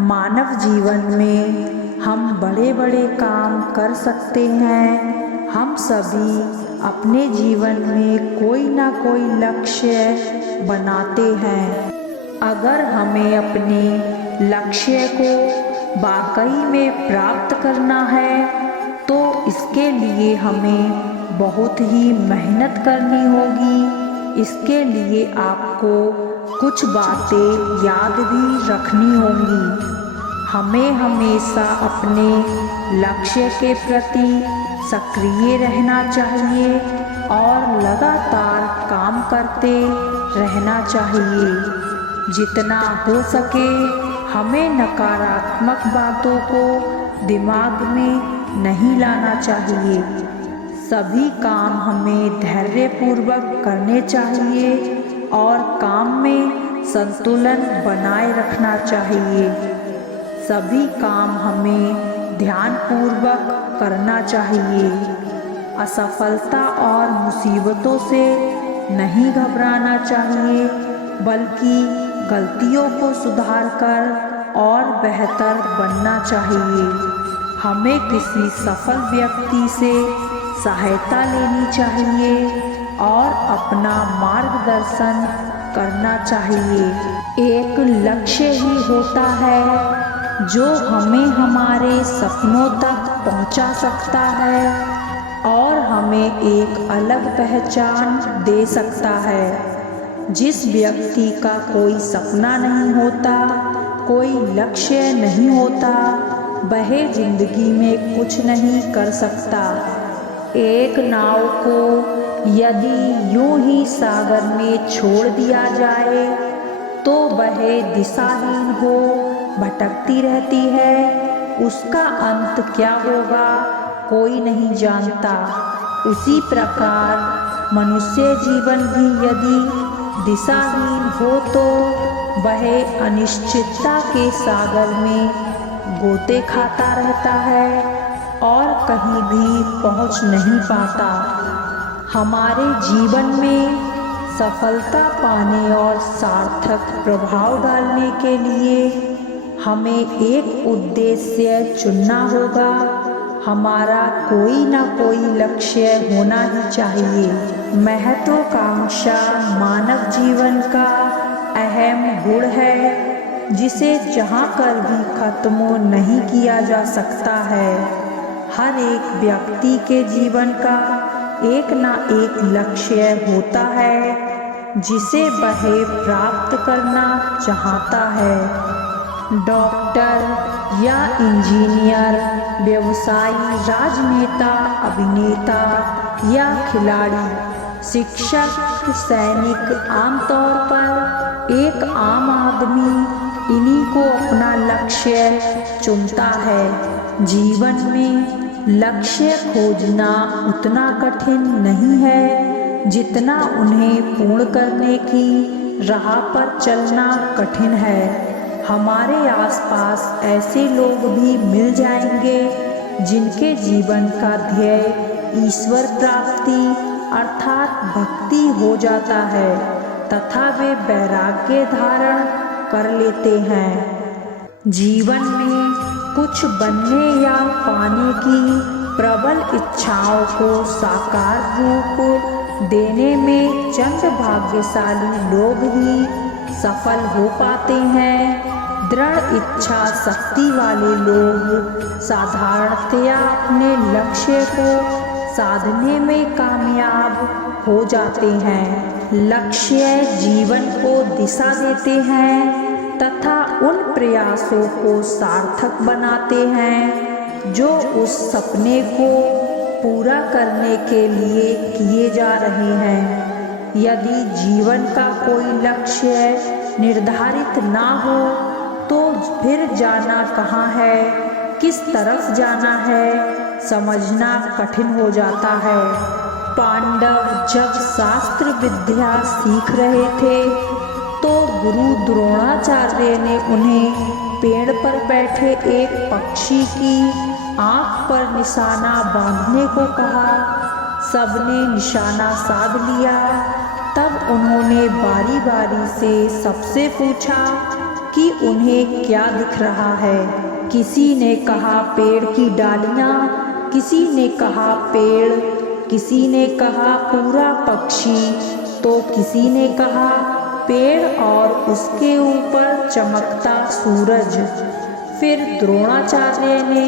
मानव जीवन में हम बड़े बड़े काम कर सकते हैं। हम सभी अपने जीवन में कोई ना कोई लक्ष्य बनाते हैं। अगर हमें अपने लक्ष्य को वाकई में प्राप्त करना है तो इसके लिए हमें बहुत ही मेहनत करनी होगी। इसके लिए आपको कुछ बातें याद भी रखनी होंगी। हमें हमेशा अपने लक्ष्य के प्रति सक्रिय रहना चाहिए और लगातार काम करते रहना चाहिए। जितना हो सके हमें नकारात्मक बातों को दिमाग में नहीं लाना चाहिए। सभी काम हमें धैर्यपूर्वक करने चाहिए और काम में संतुलन बनाए रखना चाहिए। सभी काम हमें ध्यानपूर्वक करना चाहिए। असफलता और मुसीबतों से नहीं घबराना चाहिए, बल्कि गलतियों को सुधारकर और बेहतर बनना चाहिए। हमें किसी सफल व्यक्ति से सहायता लेनी चाहिए और अपना मार्गदर्शन करना चाहिए। एक लक्ष्य ही होता है जो हमें हमारे सपनों तक पहुंचा सकता है और हमें एक अलग पहचान दे सकता है। जिस व्यक्ति का कोई सपना नहीं होता, कोई लक्ष्य नहीं होता, वह जिंदगी में कुछ नहीं कर सकता। एक नाव को यदि यूं ही सागर में छोड़ दिया जाए तो वह दिशाहीन हो भटकती रहती है। उसका अंत क्या होगा कोई नहीं जानता। उसी प्रकार मनुष्य जीवन भी यदि दिशाहीन हो तो वह अनिश्चितता के सागर में गोते खाता रहता है और कहीं भी पहुंच नहीं पाता। हमारे जीवन में सफलता पाने और सार्थक प्रभाव डालने के लिए हमें एक उद्देश्य चुनना होगा। हमारा कोई ना कोई लक्ष्य होना ही चाहिए। महत्वाकांक्षा मानव जीवन का अहम गुण है, जिसे चाह कर भी खत्म नहीं किया जा सकता है। हर एक व्यक्ति के जीवन का एक ना एक लक्ष्य होता है जिसे वह प्राप्त करना चाहता है। डॉक्टर या इंजीनियर, व्यवसायी, राजनेता, अभिनेता या खिलाड़ी, शिक्षक, सैनिक, आमतौर पर एक आम आदमी इन्हीं को अपना लक्ष्य चुनता है। जीवन में लक्ष्य खोजना उतना कठिन नहीं है जितना उन्हें पूर्ण करने की राह पर चलना कठिन है। हमारे आसपास ऐसे लोग भी मिल जाएंगे जिनके जीवन का ध्येय ईश्वर प्राप्ति अर्थात भक्ति हो जाता है तथा वे वैराग्य धारण कर लेते हैं। जीवन में कुछ बनने या पाने की प्रबल इच्छाओं को साकार रूप देने में चंद भाग्यशाली लोग ही सफल हो पाते हैं। दृढ़ इच्छा शक्ति वाले लोग साधारणतया अपने लक्ष्य को साधने में कामयाब हो जाते हैं। लक्ष्य जीवन को दिशा देते हैं तथा उन प्रयासों को सार्थक बनाते हैं जो उस सपने को पूरा करने के लिए किए जा रहे हैं। यदि जीवन का कोई लक्ष्य निर्धारित ना हो तो फिर जाना कहाँ है, किस तरफ जाना है, समझना कठिन हो जाता है। पांडव जब शास्त्र विद्या सीख रहे थे तो गुरु द्रोणाचार्य ने उन्हें पेड़ पर बैठे एक पक्षी की आँख पर निशाना बांधने को कहा। सबने निशाना साध लिया। तब उन्होंने बारी बारी से सबसे पूछा, कि उन्हें क्या दिख रहा है। किसी ने कहा पेड़ की डालियाँ, किसी ने कहा पेड़, किसी ने कहा पूरा पक्षी, तो किसी ने कहा पेड़ और उसके ऊपर चमकता सूरज। फिर द्रोणाचार्य ने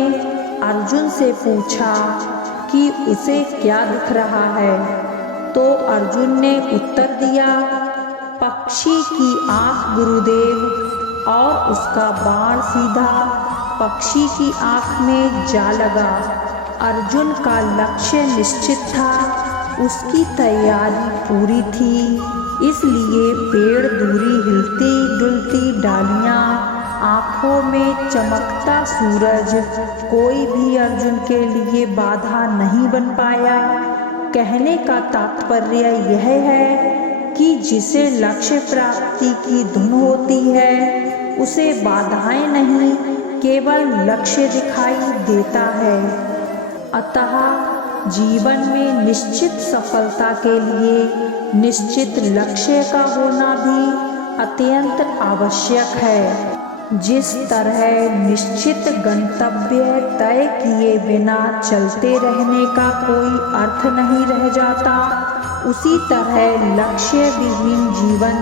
अर्जुन से पूछा कि उसे क्या दिख रहा है, तो अर्जुन ने उत्तर दिया, पक्षी की आँख गुरुदेव, और उसका बाण सीधा पक्षी की आँख में जा लगा। अर्जुन का लक्ष्य निश्चित था, उसकी तैयारी पूरी थी, इसलिए पेड़, दूरी हिलती डुलती डालियाँ, आँखों में चमकता सूरज, कोई भी अर्जुन के लिए बाधा नहीं बन पाया। कहने का तात्पर्य यह है कि जिसे लक्ष्य प्राप्ति की धुन होती है, उसे बाधाएं नहीं, केवल लक्ष्य दिखाई देता है। अतः जीवन में निश्चित सफलता के लिए निश्चित लक्ष्य का होना भी अत्यंत आवश्यक है। जिस तरह निश्चित गंतव्य तय किए बिना चलते रहने का कोई अर्थ नहीं रह जाता, उसी तरह लक्ष्य विहीन जीवन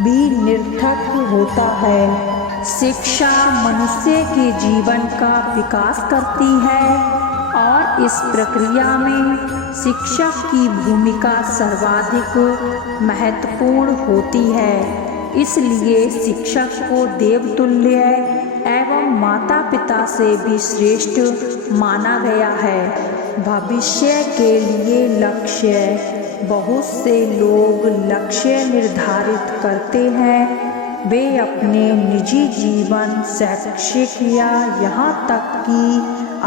भी निरर्थक होता है। शिक्षा मनुष्य के जीवन का विकास करती है और इस प्रक्रिया में शिक्षक की भूमिका सर्वाधिक महत्वपूर्ण होती है। इसलिए शिक्षक को देवतुल्य एवं माता पिता से भी श्रेष्ठ माना गया है। भविष्य के लिए लक्ष्य, बहुत से लोग लक्ष्य निर्धारित करते हैं। वे अपने निजी जीवन, शैक्षिक या यहाँ तक कि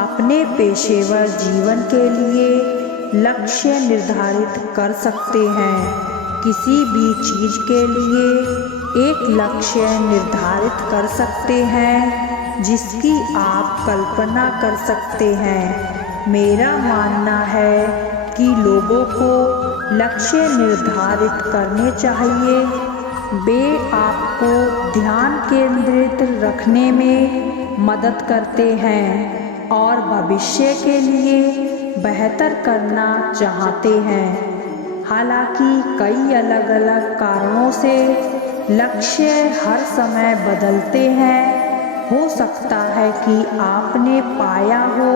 अपने पेशेवर जीवन के लिए लक्ष्य निर्धारित कर सकते हैं। किसी भी चीज़ के लिए एक लक्ष्य निर्धारित कर सकते हैं जिसकी आप कल्पना कर सकते हैं। मेरा मानना है कि लोगों को लक्ष्य निर्धारित करने चाहिए। वे आपको ध्यान केंद्रित रखने में मदद करते हैं और भविष्य के लिए बेहतर करना चाहते हैं। हालांकि कई अलग अलग कारणों से लक्ष्य हर समय बदलते हैं। हो सकता है कि आपने पाया हो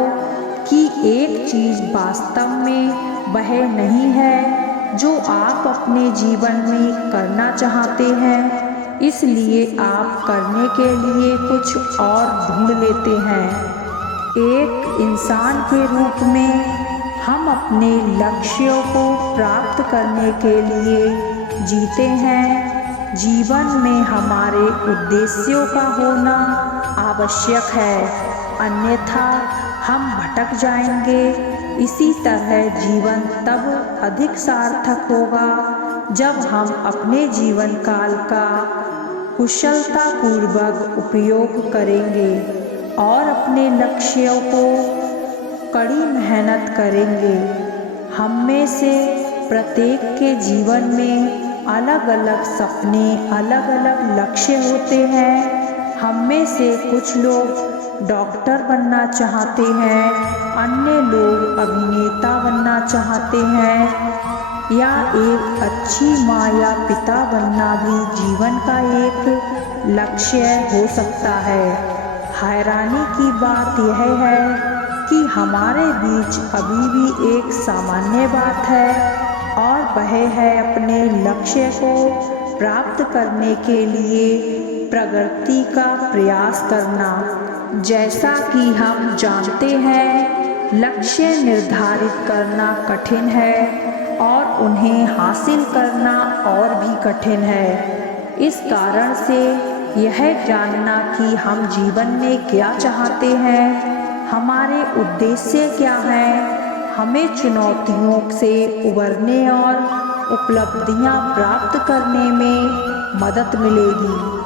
कि एक चीज़ वास्तव में वह नहीं है जो आप अपने जीवन में करना चाहते हैं, इसलिए आप करने के लिए कुछ और ढूंढ लेते हैं। एक इंसान के रूप में हम अपने लक्ष्यों को प्राप्त करने के लिए जीते हैं। जीवन में हमारे उद्देश्यों का होना आवश्यक है, अन्यथा हम भटक जाएंगे। इसी तरह जीवन तब अधिक सार्थक होगा जब हम अपने जीवन काल का कुशलतापूर्वक उपयोग करेंगे और अपने लक्ष्यों को कड़ी मेहनत करेंगे। हम में से प्रत्येक के जीवन में अलग अलग सपने, अलग अलग लक्ष्य होते हैं। हम में से कुछ लोग डॉक्टर बनना चाहते हैं, अन्य लोग अभिनेता बनना चाहते हैं, या एक अच्छी माँ या पिता बनना भी जीवन का एक लक्ष्य हो सकता है। हैरानी की बात यह है कि हमारे बीच अभी भी एक सामान्य बात है, और वह है अपने लक्ष्य को प्राप्त करने के लिए प्रगति का प्रयास करना। जैसा कि हम जानते हैं, लक्ष्य निर्धारित करना कठिन है और उन्हें हासिल करना और भी कठिन है। इस कारण से यह जानना कि हम जीवन में क्या चाहते हैं, हमारे उद्देश्य क्या हैं, हमें चुनौतियों से उबरने और उपलब्धियां प्राप्त करने में मदद मिलेगी।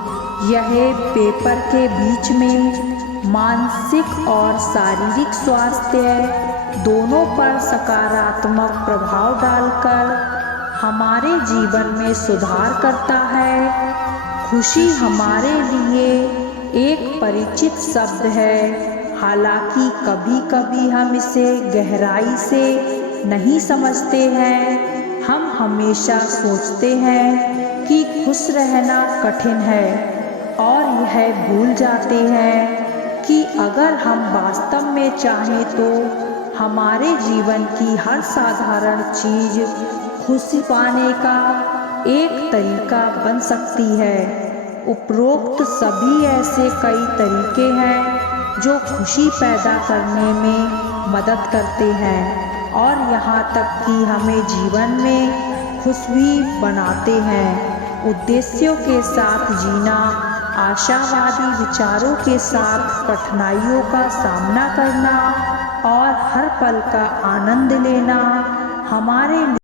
यह पेपर के बीच में मानसिक और शारीरिक स्वास्थ्य दोनों पर सकारात्मक प्रभाव डालकर हमारे जीवन में सुधार करता है खुशी हमारे लिए एक परिचित शब्द है, हालांकि कभी कभी हम इसे गहराई से नहीं समझते हैं। हम हमेशा सोचते हैं कि खुश रहना कठिन है और यह भूल जाते हैं कि अगर हम वास्तव में चाहें तो हमारे जीवन की हर साधारण चीज़ खुशी पाने का एक तरीका बन सकती है। उपरोक्त सभी ऐसे कई तरीके हैं जो खुशी पैदा करने में मदद करते हैं और यहाँ तक कि हमें जीवन में खुश भी बनाते हैं। उद्देश्यों के साथ जीना, आशावादी विचारों के साथ कठिनाइयों का सामना करना और हर पल का आनंद लेना हमारे